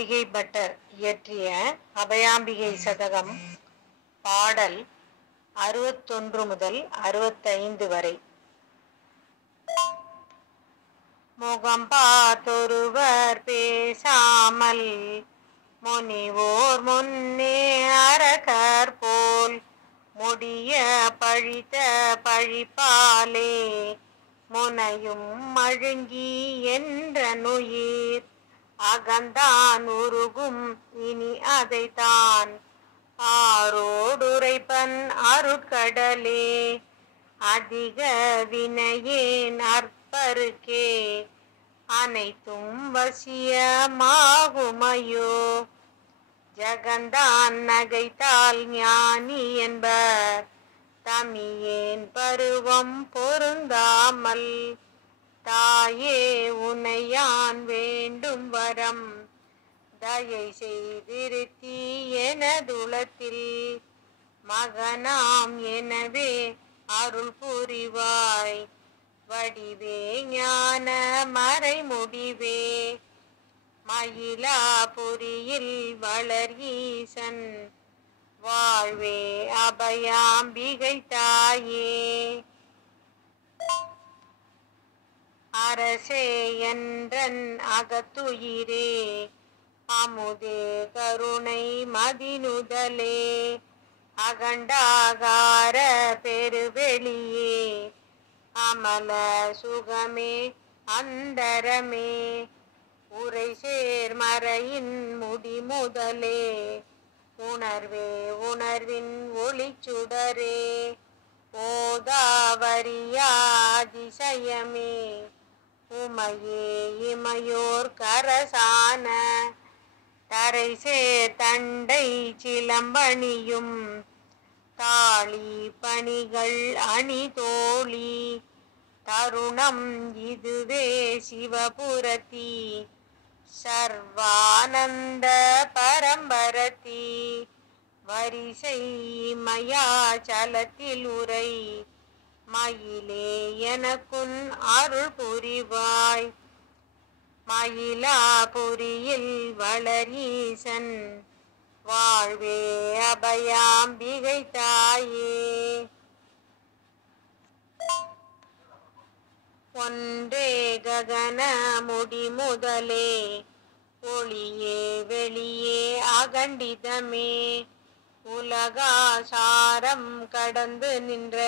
Abhayambigai butter இயற்றிய அபயாம்பிகை சதகம் பாடல் 61 முதல் 65 வரை. முகம் பார்த்தொருவர் பேசாமல் முனிவோர் முன்னே அரக்கர் போல் முடிய பழித்த பழிப்பாலே முனையும் மழுங்கி என்ற நுயிர் அகந்தான் உருகும் இனி அதைத்தான் ஆரோடுரைப்பன் அருட்கடலே அதிக வினையேன் அற்பருக்கே அனைத்தும் வசியமாகுமையோ ஜகந்தான் நகைத்தால் ஞானி என்பர் தமியேன் பருவம் பொருந்தாமல் தாயே உனையான் வேண்டும் வரம் தயை செய்திருத்தி எனதுளத்தில் மகனாம் எனவே அருள் புரிவாய் வடிவே ஞான மறைமுடிவே மயிலாபுரியில் வளர் ஈசன் வாழ்வே அபயாம்பிகை தாயே அரசே என்றன் அகத்துயிரே அமுதே கருணை மதினுதலே அகண்டாகார பெருவெளியே அமல சுகமே அந்தரமே உரை சேர்மறையின் முடிமுதலே உணர்வே உணர்வின் ஒளிச்சுடரே ஓதாவரியாதிசயமே உமையே இமையோர் கரசான தரை சேர் தண்டை சிலம்பணியும் தாளி பணிகள் அணி தோழி தருணம் இதுவே சிவபுரத்தி சர்வானந்த பரம்பரத்தி வரிசை மயாச்சலத்தில் உரை மயிலே எனக்குன் அருள் புரிவாய் மயிலாபுரியில் வளர் ஈசன் வாழ்வே அபயாம்பிகை தாயே ஒன்றே ககன முடி முதலே ஒளியே வெளியே அகண்டிதமே உலகாசாரம் கடந்து நின்ற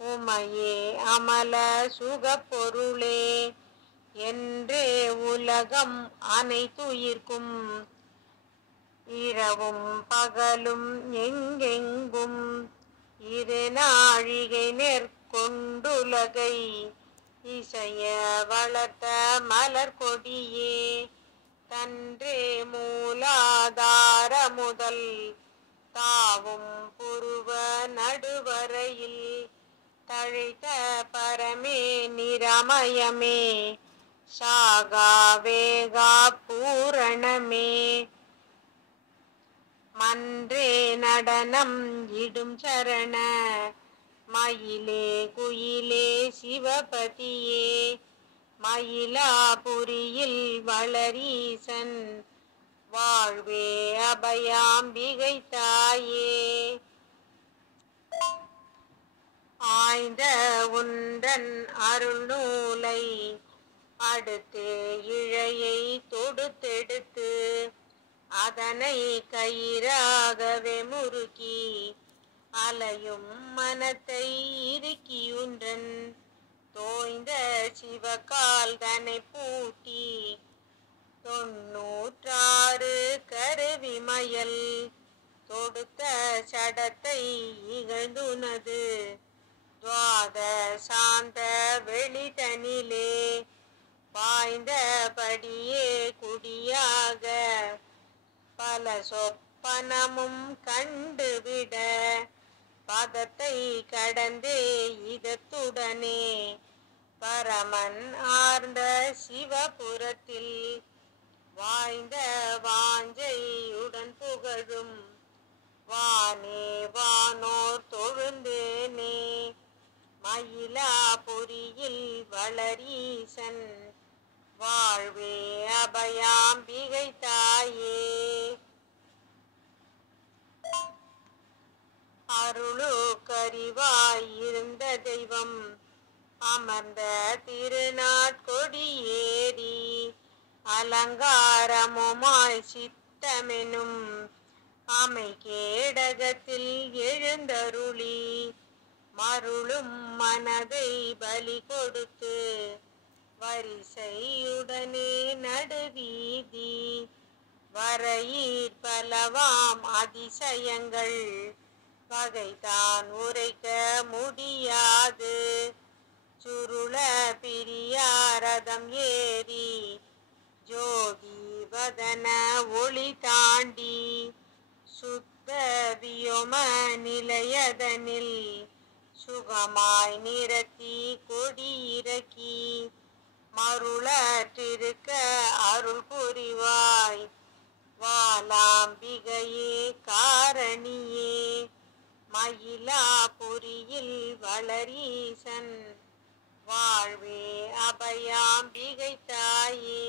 உமையே அமல சுகப்பொருளே என்றே உலகம் அனைத்துயிர்க்கும் இரவும் பகலும் எங்கெங்கும் இரு நாழிகை நெற்கொண்டுலகை இசைய வளர்த்த மலர் கொடியே தன்றே மூலாதார முதல் தாவும் புருவ நடுவரையில் தழைத்த பரமே நிரமயமே சாகா வேகா பூரணமே மன்றே நடனம் இடும் சரண மயிலே குயிலே சிவபதியே மயிலாபுரியில் வளர் ஈசன் வாழ்வே அபயாம்பிகை தாயே ஆய்ந்த உன்றன் அருள் நூலை அடுத்து இழையை தொடுத்தெடுத்து அதனை கயிறாகவே முறுக்கி அலையும் மனத்தை இறுக்கியுன்றன் தோய்ந்த சிவகால் தனை பூட்டி 96 கருவிமயல் தொடுத்த சடத்தை இகழ்ந்துனது துவாத சாந்த வெளிதனிலே பாய்ந்தபடியே குடியாக பல சொப்பனமும் கண்டுவிட பதத்தை கடந்தே இதத்துடனே பரமன் ஆர்ந்த சிவபுரத்தில் வாய்ந்த வாஞ்சையுடன் புகழும் வானே வானோர் தொழுந்தேனே மயிலாபுரியில் வளர் ஈசன் வாழ்வே அபயாம்பிகை தாயே. அருளுக்கரிவாயிருந்த தெய்வம் அமர்ந்த திருநாட்கொடியேறி அலங்காரமுமாய் சித்தமெனும் அமை கேடகத்தில் எழுந்தருளி மருளும் மனதை பலி கொடுத்து வரிசையுடனே நடுவீதி வரையீர் பலவாம் அதிசயங்கள் வகைதான் உரைக்க முடியாது. சுருள பிரியாரதம் ஏறி ஜோதி வதன ஒளி தாண்டி சுத்த வியோம நிலையதனில் சுகமாய் நிறத்தி கொடியிறக்கி மருளற்றிருக்க அருள் புரிவாய். வாலாம்பிகையே காரணியே மயிலாபுரியில் வளரீசன் வாழ்வே அபயாம்பிகை தாயே.